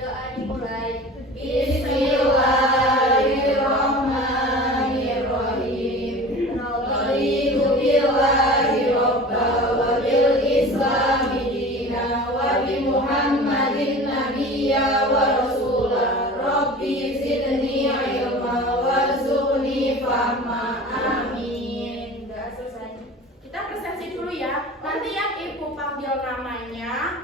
Doa dimulai. Bismillahirrahmanirrahim. Raditu billahi robba wa bil islami dina wa bi Muhammadin nabiyya wa rasulah. Rabbi zidni ilma warzuqni fahma. Amin. Udah selesai. Kita presentasi dulu ya. Nanti yang ibu panggil namanya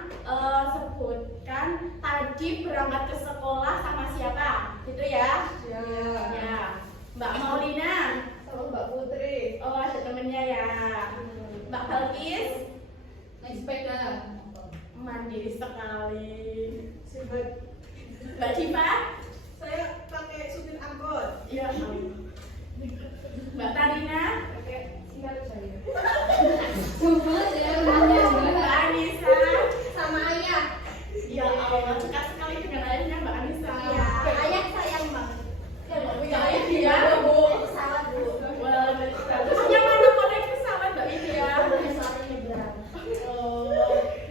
sebutkan tadi berangkat ke sekolah sama siapa, gitu ya? Ya. Mbak Maulina. Sama Mbak Putri. Oh, ada temennya ya. Mbak Balkis. Naik sepeda. Mandiri sekali. Sibuk. Mbak Diva. Saya pakai supir angkot. Ya. Mbak Tarina. Pakai singkat saya. Coba ya, nanya Mbak Anissa. Sama ayah. Ya Allah, suka sekali dengan ayahnya Mbak Anissa. Iya. Ayah sayang banget. Ya, Mbak punya ayah dia, Bu. Pesawat dulu. Wah, terus yang mana mau naik pesawat Mbak India? Pesawat ini berat. Oh,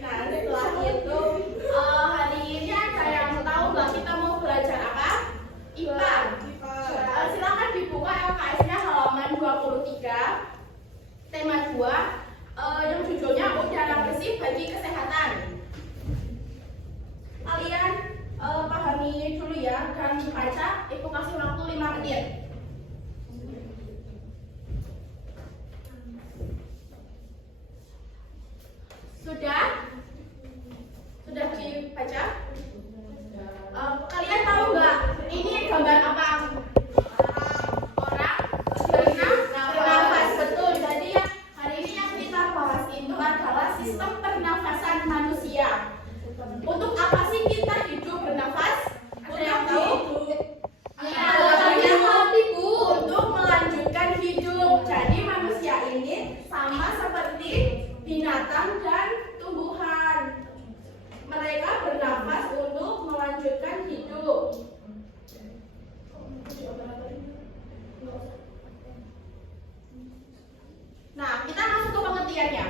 nah setelah itu hari ini ada yang tahu nggak kita mau belajar apa? IPA. Silakan dibuka LKS-nya halaman 23. Tema 2 yang judulnya udara bersih bagi kesehatan. Kalian pahami dulu ya dan baca. Ibu kasih waktu 5 menit. Sudah? Sudah dibaca? Kalian tahu nggak ini gambar apa? Orang bernafas, betul. Jadi ya hari ini yang kita bahas itu adalah sistem pernafasan manusia. Untuk apa sih kita hidup bernafas? Ada yang tahu? Untuk melanjutkan hidup. Jadi manusia ini sama seperti binatang dan tumbuhan. Mereka bernafas untuk melanjutkan hidup. Nah, kita masuk ke pengertiannya.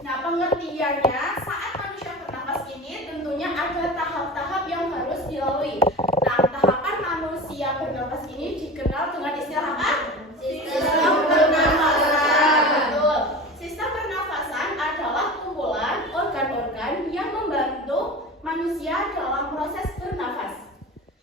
Nah, pengertiannya saat manusia bernafas ini tentunya ada tahap-tahap yang harus dilalui. Nah, tahapan manusia bernafas ini dikenal dengan istilah apa? Sistem pernafasan. Betul. Sistem pernafasan adalah kumpulan organ-organ yang membantu manusia dalam proses bernafas.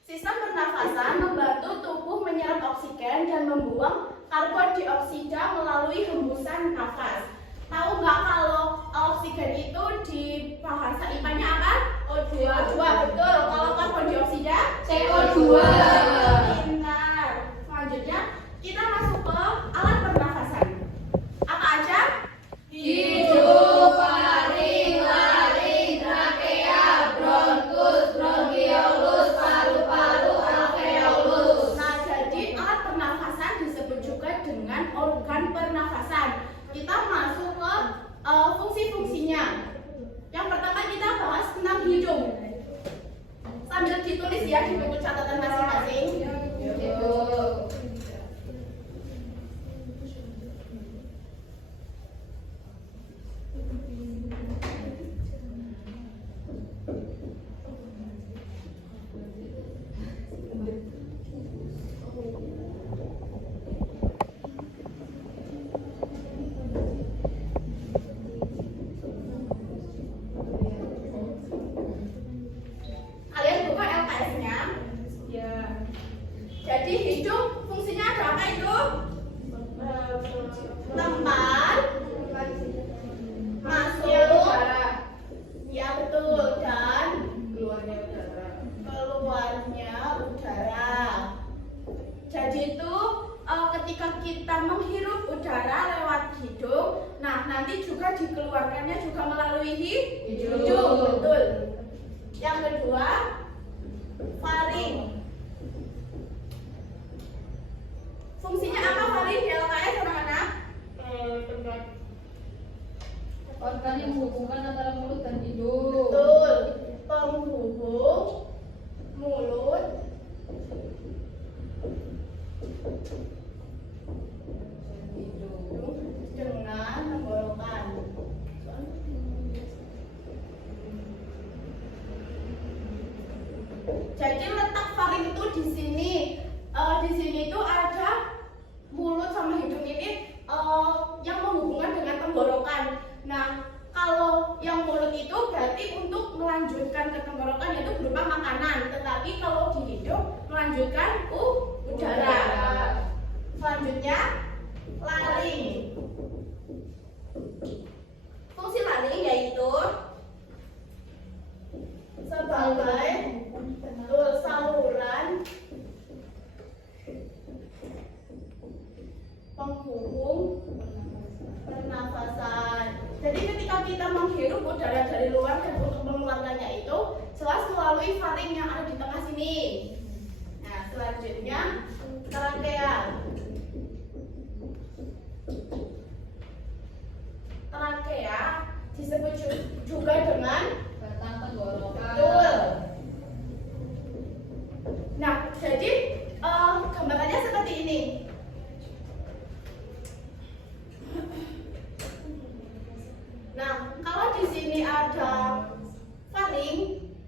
Sistem pernafasan membantu tubuh menyerap oksigen dan membuang karbon dioksida melalui hembusan nafas. Tahu nggak kalau oksigen itu di bahasa IPA-nya apa? O2. Betul. Kalau karbon dioksida? CO2. Pintar. Selanjutnya kita masuk ke alat pernafasan. Apa aja? Hidung, faring, laring, trakea, bronkus, bronkiolus, paru-paru, alveolus. Nah, jadi alat pernafasan disebut juga dengan organ pernafasan. Kita masuk ke fungsi-fungsinya. Yang pertama kita bahas tentang hidung. Sambil ditulis ya di buku catatan masing-masing. Kalian buka LKS-nya. Ya. Jadi hidung fungsinya ada apa itu? Tempat masuk ya betul, dan Keluarnya udara. keluarnya udara. Jadi itu ketika kita menghirup udara lewat hidung, nah nanti juga dikeluarkannya juga melalui hidung, betul. Yang kedua, faring. Fungsinya apa faring di LKS anak-anak? Tempat organ yang menghubungkan antara mulut dan hidung. Betul, penghubung mulut dengan tenggorokan. Jadi letak faring itu di sini. Di sini itu ada mulut sama hidung ini yang menghubungkan dengan tenggorokan. Nah, kalau yang mulut itu berarti untuk melanjutkan ke tenggorokan yaitu berupa makanan. Tetapi kalau di hidung melanjutkan udara. Selanjutnya laring. Fungsi laring yaitu sebagai saluran penghubung pernafasan. Jadi ketika kita menghirup udara dari luar dan untuk mengeluarkannya itu jelas melalui faring yang ada di tengah sini. Nah, selanjutnya trakea. Trakea disebut juga dengan batang tenggorokan. betul. Nah, jadi gambarannya seperti ini. Nah, kalau di sini ada faring,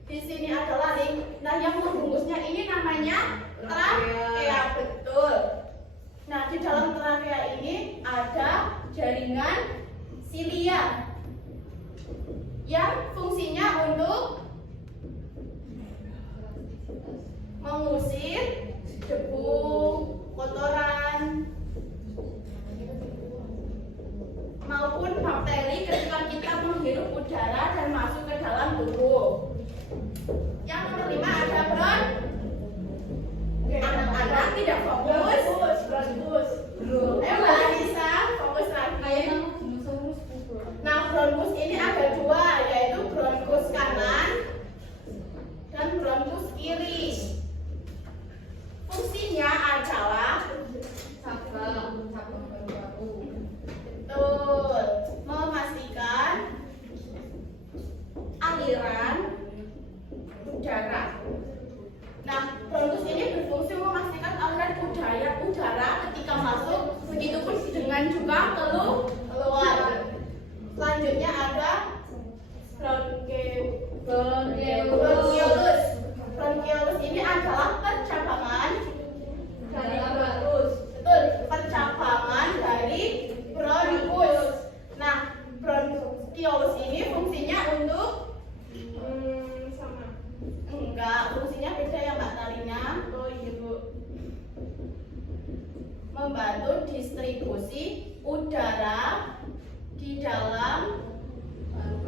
di sini ada laring. Nah, yang membungkusnya ini namanya trakea, betul. Nah, di dalam trakea ini ada jaringan silia yang fungsinya untuk mengusir debu, kotoran, maupun bakteri ketika kita menghirup udara dan masuk ke dalam tubuh. Yang nomor 5 ada bron. Anak-anak tidak fokus. Mbak Anissa fokus lagi. Kayak nama dinosaurus kubur. Nah, bronkus ini ada dua, yaitu bronkus kanan dan bronkus kiri. Fungsinya adalah Cabang paru-paru. betul, memastikan aliran udara. Nah, bronkus ini berfungsi memastikan aliran udara ketika masuk, begitupun dengan juga keluar. Selanjutnya ada bronkiolus. Bronkiolus ini adalah percabangan dari bronkus. Betul, percabangan dari bronkus. Nah, bronkiolus ini fungsinya untuk Sama. enggak, fungsinya beda ya Mbak Tarina. Oh iya Bu. Membantu distribusi udara di dalam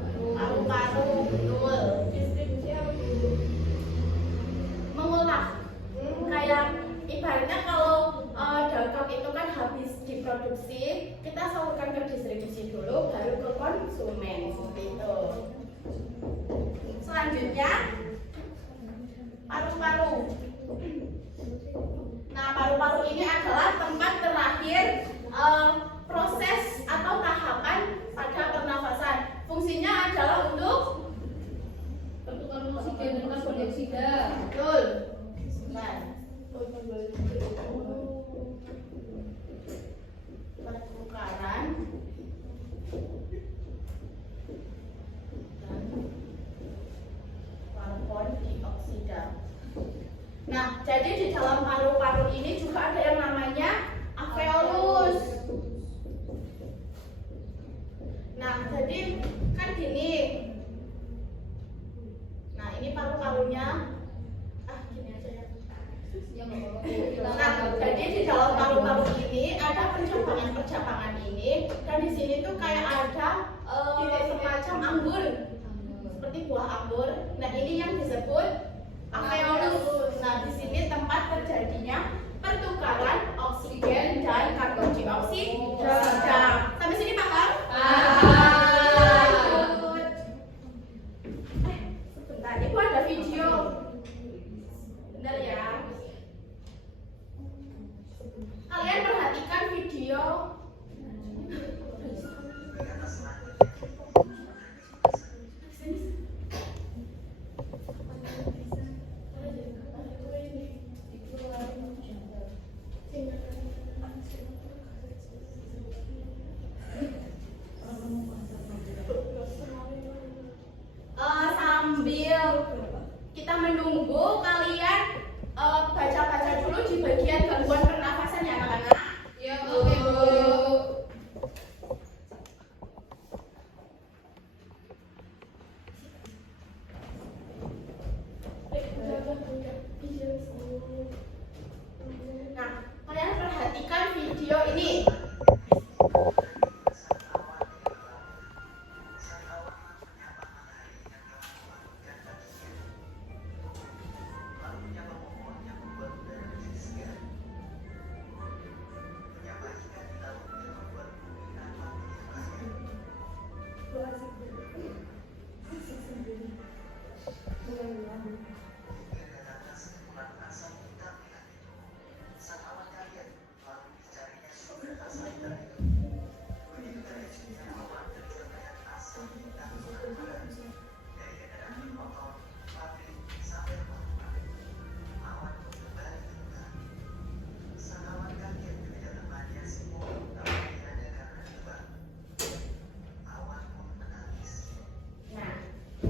paru-paru, betul. Distribusi apa Bu? Mengolah. Kayak ibaratnya kalau dagang itu kan habis diproduksi, kita salurkan ke distribusi dulu, baru ke konsumen, seperti itu. Selanjutnya paru-paru. Nah, paru-paru ini adalah tempat terakhir proses atau tahapan pada pernafasan. Fungsinya adalah untuk Pertukaran oksigen dan karbon dioksida. betul. Nah, pertukaran dan karbon dioksida. Nah, jadi di dalam paru-paru ini juga ada yang namanya alveolus. Nah, jadi kan gini. Nah, ini paru-parunya. Gini aja ya. Yang kita Nah, jadi di dalam paru-paru ini ada percabangan ini, dan di sini tuh kayak ada semacam anggur, seperti buah anggur. Nah, ini yang disebut alveolus. Nah, di sini tempat terjadinya pertukaran oksigen dan karbon dioksida. Sampai sini paham? Lanjut. Sebentar, Ibu ada video. Bentar ya. Kalian perhatikan video. Sambil kita menunggu kalian baca-baca dulu di bagian gangguan pernafasan ya anak-anak. Ya, oke, Bu. Nah, kalian perhatikan video ini.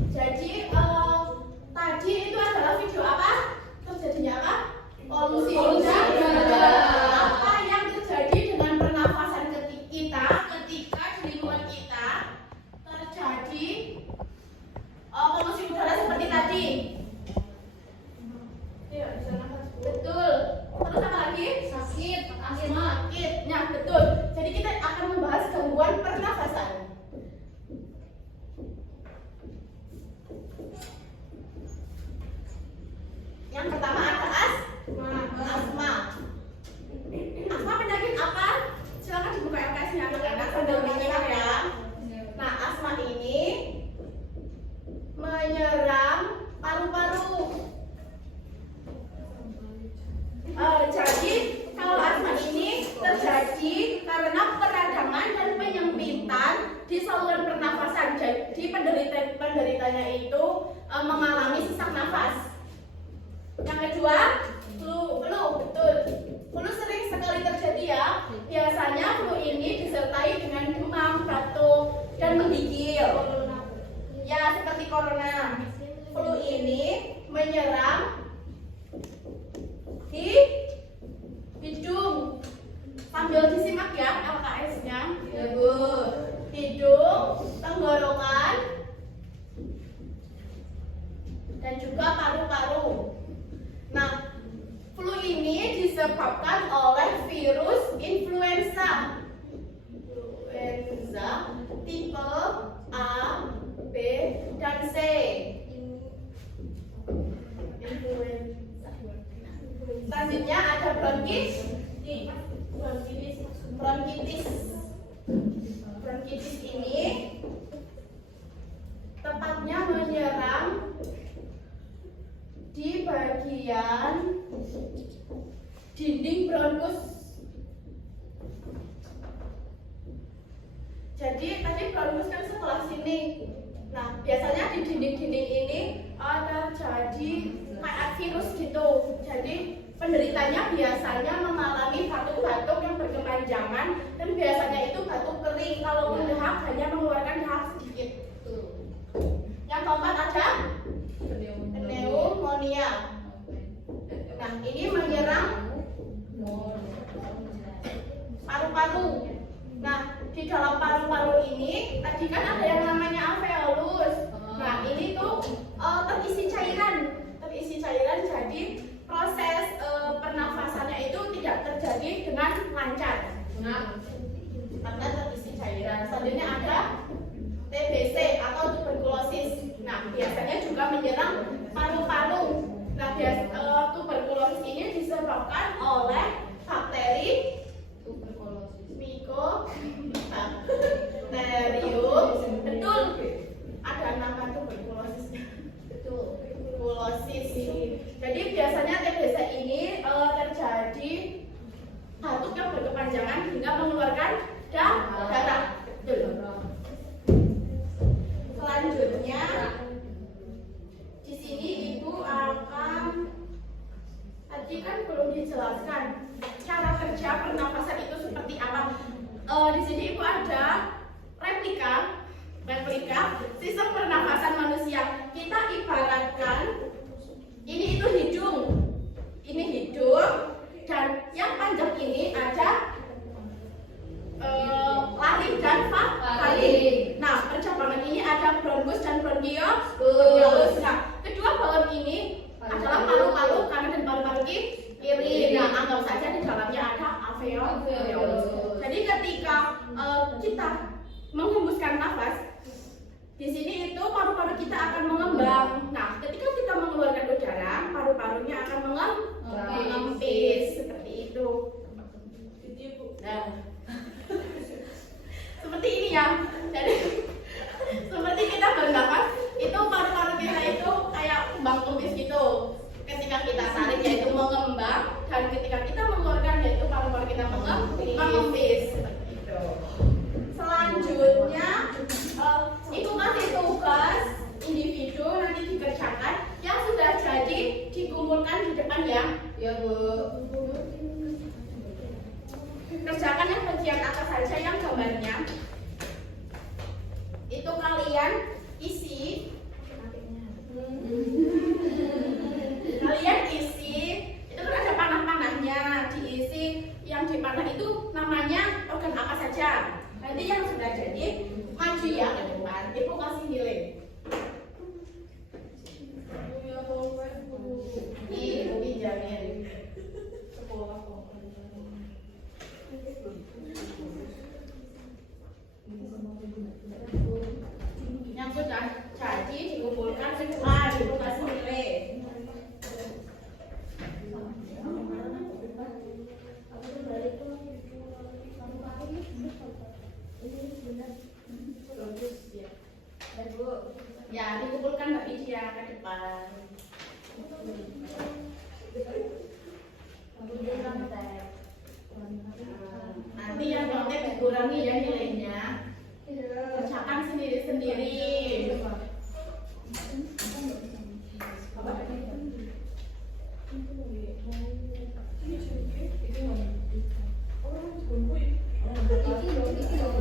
Jadi tadi itu adalah video apa? Terjadinya apa? Polusi udara. Apa yang terjadi dengan pernafasan kita ketika di lingkungan kita terjadi polusi udara seperti tadi? Iya, bisa nafas, Bu. Betul. Terus apa lagi? Sakit, asma. Sakitnya betul. Jadi kita akan membahas gangguan pernafasan. Yang pertama ada asma. Asma penyakit apa? Silakan dibuka LKS-nya anak-anak sambil menyimak ya. Nah, asma ini menyerang paru-paru. Jadi kalau asma ini terjadi karena peradangan dan penyempitan di saluran pernafasan. Jadi penderitanya itu mengalami sesak nafas. Yang kedua, flu, betul. Flu sering sekali terjadi ya. Biasanya flu ini disertai dengan demam, batuk, dan menggigil. Ya, seperti corona. Flu ini menyerang di hidung. Sambil disimak ya LKS-nya. Ya, Bu. Hidung, tenggorokan, dan juga paru-paru. Nah, flu ini disebabkan oleh virus influenza. Tipe A, B, dan C. Influenza. Selanjutnya ada bronkitis. Bronkitis ini tepatnya menyerang di bagian dinding bronkus. Jadi tadi bronkus kan sebelah sini. Nah, biasanya di dinding-dinding ini ada jadi kayak virus gitu. Jadi penderitanya biasanya mengalami batuk-batuk yang berkepanjangan dan biasanya itu batuk kering. Kalau mendahak hanya mengeluarkan dahak sedikit. Yang keempat ada pneumonia. Nah, ini menyerang paru-paru. Nah, di dalam paru-paru ini tadi kan ada yang namanya alveolus. Nah, ini tuh terisi cairan. Jadi proses pernafasannya itu tidak terjadi dengan lancar. Karena terisi cairan. Selanjutnya ada TBC atau tuberkulosis. Nah, biasanya juga menyerang paru-paru. Nah, tuberkulosis ini disebabkan oleh bakteri Mycobacterium. Betul. Ada nama tuberkulosisnya. Tuberkulosis. Jadi biasanya TBC ini terjadi batuk yang berkepanjangan hingga mengeluarkan darah. Selanjutnya di sini Ibu akan tadi kan belum dijelaskan cara kerja pernafasan itu seperti apa. Di sini Ibu ada replika sistem pernafasan manusia. Kita ibaratkan kembang tumpis gitu. Ketika kita tarik yaitu mengembang, dan ketika kita mengeluarkan yaitu paru-paru kita mengempis. Gitu. Selanjutnya, Ibu kasih tugas individu nanti dikerjakan yang sudah jadi dikumpulkan di depan ya. Ya Bu. Kerjakan yang bagian apa saja yang gambarnya. Itu kalian isi. Kalian isi, itu kan ada panah-panahnya, diisi yang dipanah itu namanya organ apa saja. Nanti yang sudah jadi maju ya ke depan, Ibu kasih nilai. Ibu pinjamin. Yang sudah jadi dikumpulkan semua, Ibu kasih nilai. Ya, dikumpulkan tapi dia ke depan. Nanti yang nyontek dikurangi ya nilainya. Kerjakan sendiri-sendiri.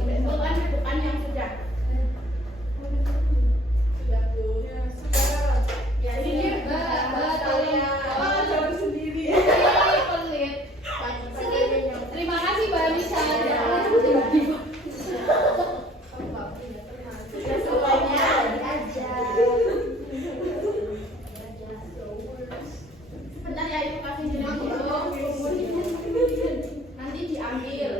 Kumpulkan ke depan yang sudah. Ya, ini Jalan sendiri. Terima kasih Mbak Anissa. sudah semuanya. Sebentar ya, Ibu kasih nilai dulu. Nanti diambil.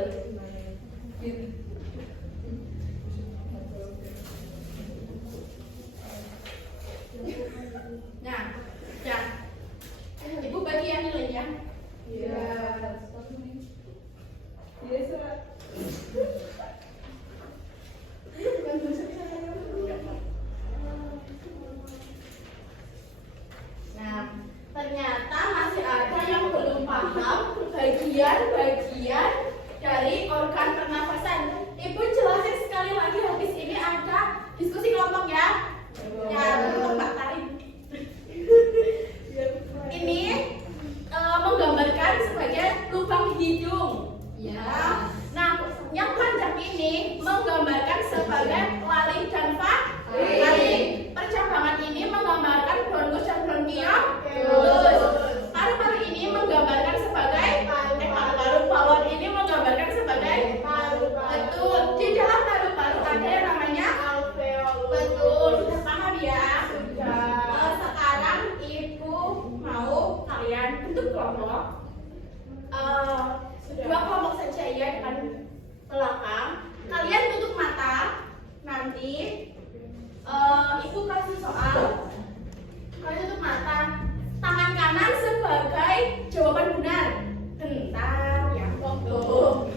Nah, ya. Ibu bagi ya nilainya. Iya. Iya, surat. Nah, ternyata masih ada yang belum paham bagian-bagian dari organ pernafasan. Ibu jelasin sekali lagi, habis ini ada diskusi kelompok ya. Ya, untuk Mbak Tarik. Ini menggambarkan sebagai lubang hidung. Ya. Nah, yang panjang ini menggambarkan sebagai laring dan faring. Percabangan ini menggambarkan bronkus dan bronkiolus. Paru-paru ini menggambarkan sebagai paru-paru bawah ini menggambarkan sebagai betul. Di dalam paru-paru ada yang namanya alveolus. Betul, sudah paham ya? Sudah. Sekarang Ibu mau kalian bentuk kelompok. Dua kelompok saja ya, depan belakang. Kalian tutup mata. Nanti Ibu kasih soal. Kalian tutup mata. Tangan kanan sebagai jawaban benar. Bentar ya, tuh.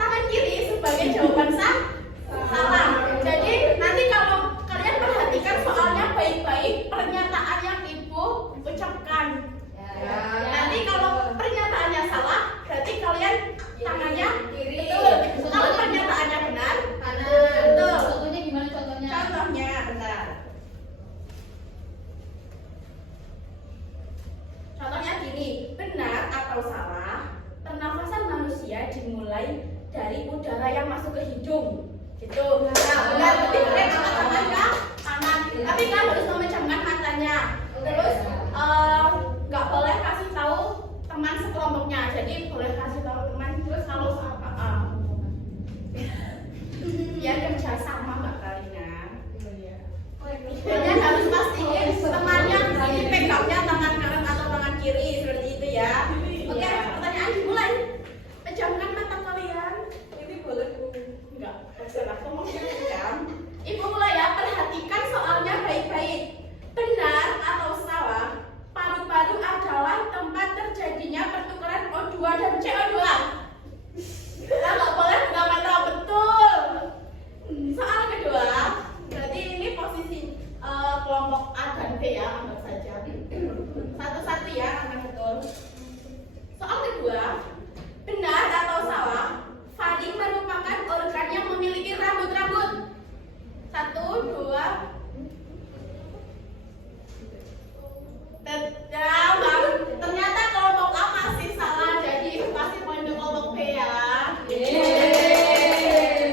Tangan kiri sebagai jawaban salah. Jadi nanti kalau kalian perhatikan soalnya baik-baik, pernyataan yang Ibu ucapkan. Ya. Nanti kalau pernyataannya salah, berarti kalian tangannya Kiri. betul. Kalau pernyataannya benar, Kanan. betul. Contohnya gimana contohnya? Contohnya benar. Contohnya gini, benar atau salah, pernafasan manusia dimulai dari udara yang masuk ke hidung. Gitu. Nah, benar. Berarti kalian angkat tangan ke kanan. Tapi kan harus memejamkan matanya. Terus nggak boleh kasih tahu teman sekelompoknya. Jadi boleh kasih tahu teman. Terus kalau ya kerja sama Mbak Karina. Kalian harus pastiin temannya ini pegangnya tangan kanan atau tangan kiri seperti itu ya. Oke, pertanyaan dimulai. Pejamkan mata kalian. Ini boleh Bu. Enggak, terserah kamu pejam. Ibu mulai ya, perhatikan soalnya baik-baik. Benar atau salah? Paru-paru adalah tempat terjadinya pertukaran O2 dan CO2. Kita nggak boleh buka mata, betul. Soalnya ya, anggap saja. Satu-satu ya, angkat betul. Soal kedua, benar atau salah, faring merupakan organ yang memiliki rambut-rambut. 1, 2. Ternyata kelompok A masih salah, jadi pasti poin ke kelompok B ya.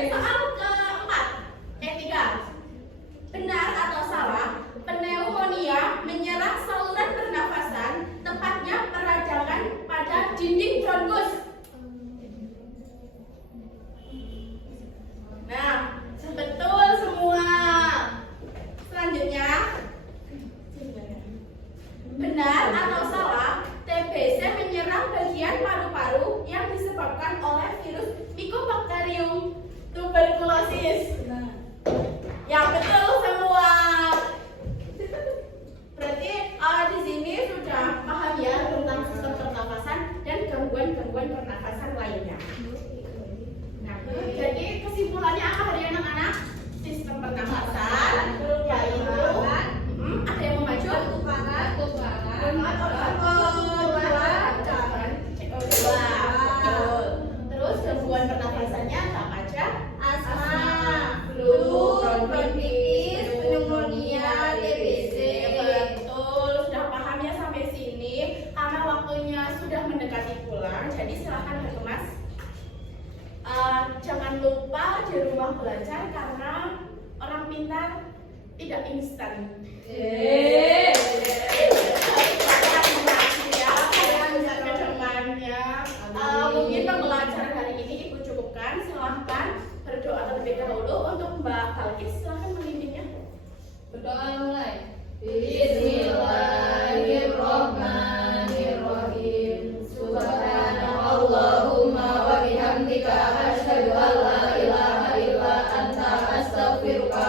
Soal keempat, ketiga, benar atau salah, pneumonia menyerang saluran pernafasan, tepatnya peradangan pada dinding bronkus. Nah, betul semua. Selanjutnya, benar atau salah, TBC menyerang bagian paru-paru yang disebabkan oleh virus Mycobacterium tuberculosis. Yang betul semua. Berarti di sini sudah paham ya tentang sistem pernafasan dan gangguan-gangguan pernafasan lainnya. Nah, jadi kesimpulannya apa hari anak-anak? Sistem pernafasan yaitu ada yang mau maju? Terus gangguan pernafasannya apa aja? Asma, flu, bronkitis, pneumonia, TBC. Betul, sudah paham ya sampai sini? Karena waktunya sudah mendekati pulang, jadi silahkan berkemas. Jangan lupa di rumah belajar karena orang pintar tidak instan. Mungkin pembelajaran hari ini Ibu cukupkan. Silahkan berdoa terlebih dahulu untuk Mbak Kalkis. Silahkan memimpinnya. Berdoa mulai. Bismillahirrahmanirrahim. Subhanallahumma wa bihamdika asyhadu an la ilaha illa anta astaghfiruka